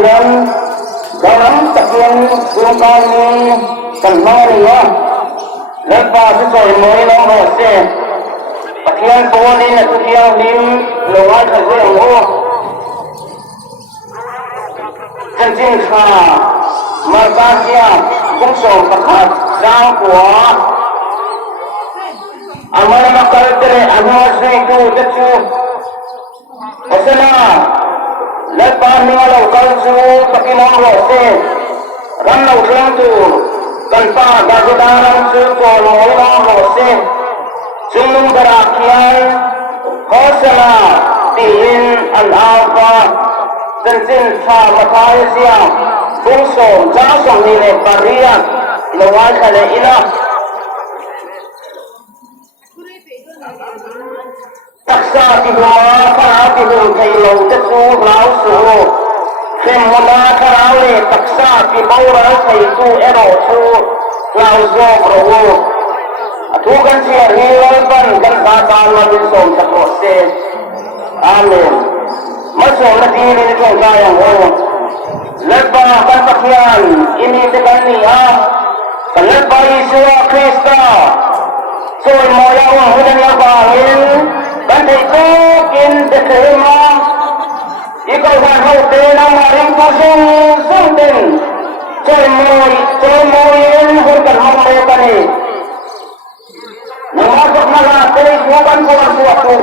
Bethlehem dalam sekian Tumkau ini kenal ya lepas itu mulai nomor se sekian pohon ini sekian lim luar sekian kencing kha markasia bungsu pekat jangkua amal makal tere amal itu tetu asana lepas mengalau kalsu pakinong rose ranau rantu tanpa gagudaran sepol mengalau rose sumung berakian hosana tihin al-alfa tensin sa matay siya bungso jasong nile pariyan lawal kale ina taksa tiba para tiba kailo tetu lausu semula karaule taksa tiba orang kaitu erosu lausu rohu atukan siya hilalpan dan katan mabisom sa proses amin masuk lagi ini kau sayang lepas pakaian ini tekan niya lepas Yesus Kristus soal moya hujan yang bangin dan itu in Bethlehem ikaw bahaw tenang maring kusong sundin soal moyin hujan mereka ni namasok na natin bukan kurang suatu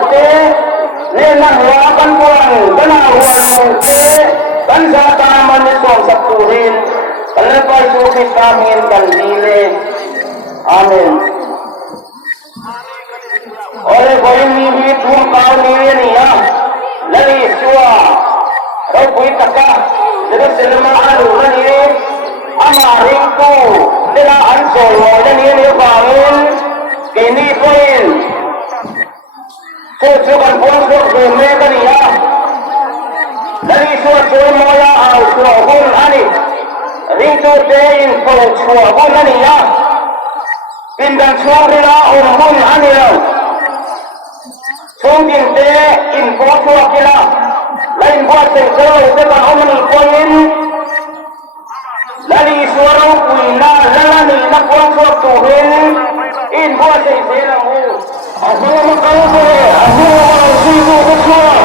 nenang lakan kurang benaruan mungkin dan sa manisong sa tuhin lepas sukis amin dan dile amin oleh koin ini Tumkau ini ya lari sua rupui taka dengan selama alu ini amaringku dengan ansol dan ini bangun ini koin tujuan ponsel mereka ni ya dari suatu moya al suahun ani rindu dein pol suahun ani ya pindah suarila urhun ani ya sungkin de info suakila lain buat sesuatu dengan omni koin dari suara kuina lalani nak ponsel tuhin info sesuatu aku makan boleh aku mau sibuk betul